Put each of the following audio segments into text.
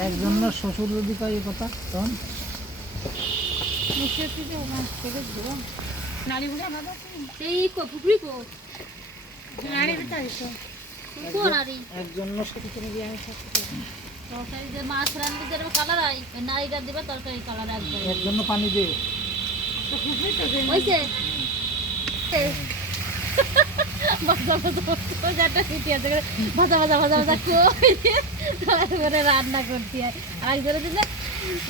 একজন শ্বশুর যদি কয় কথা তখন একজন মাছ রান্না যেরকম কালার হয় নারীটা দিবে তরকারি কালার আসবে একজন পানি দে হয়েছে ভাজা করে রান্না করতে হয় আর দিলে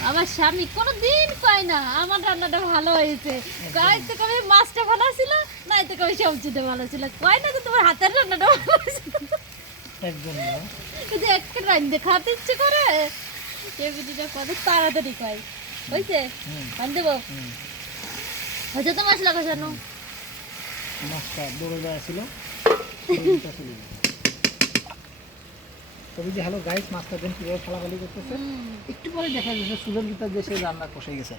আমার স্বামী কোনোদিন কয় না আমার রান্নাটা ভালো হয়েছে কয় তো কবে মাছটা ভালো ছিল না তো কবে সবজিটা ভালো ছিল কয় না যে তোমার হাতের রান্নাটা ভালো হয়েছে একজন কিন্তু একটা রান্ধতে খাতে ইচ্ছে করে সে বুঝিটা কত তাড়াতাড়ি কয় হয়েছে রান্ধ দেবো হয়েছে তো মশলা কষানো মাছটা দৌড়ে যাচ্ছিল তবে যে হ্যালো গাইস মাছটা দেন কিভাবে ফালাফালি করতেছে একটু পরে দেখা যাচ্ছে চুলের ভিতর যে সে রান্না কষে গেছে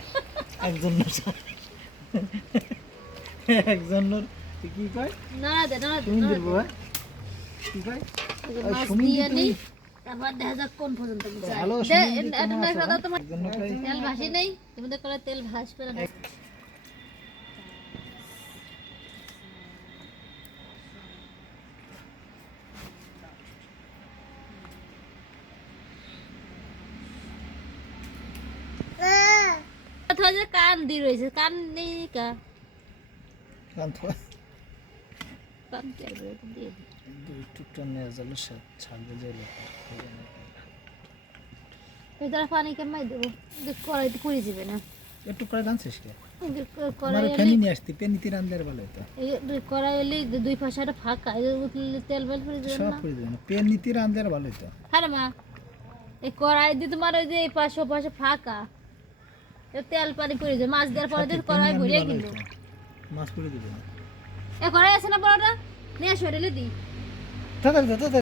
একজন কি কয় না দে না তুমি দেবো কি কয় তারপর দেখা যাক কোন পর্যন্ত যায় হ্যালো তেল ভাসি নেই তুমি তো করে তেল ভাসবে না কান দি রয়েছে কান নেই কা কান তো কান কে দিয়ে দুই টুকটা নিয়ে গেল ছাড়বে যাইলে এটার পানি কেমন দেবো কড়াইতে পুড়ে যাবে না একটু করে রাঁধছিস কে কড়াই ফেনি নিয়ে আসতি পেনিতে রাঁধলে ভালো হতো কড়াই এলে দুই পাশে ফাঁকা তেল বেল পুড়ে যাবে সব না পুড়ে যাবে না পেনিতে রাঁধলে ভালো হতো হ্যাঁ মা এই কড়াই দিয়ে তোমার ওই যে এই পাশে পাশে ফাঁকা তেল পানি পড়ে যায় মাছ দেওয়ার পরে কড়াই ভরিয়ে গেল মাছ পুড়ে দিবে না এ কড়াই আছে না বড়টা নিয়ে আসো রেলে দিই তাড়াতাড়ি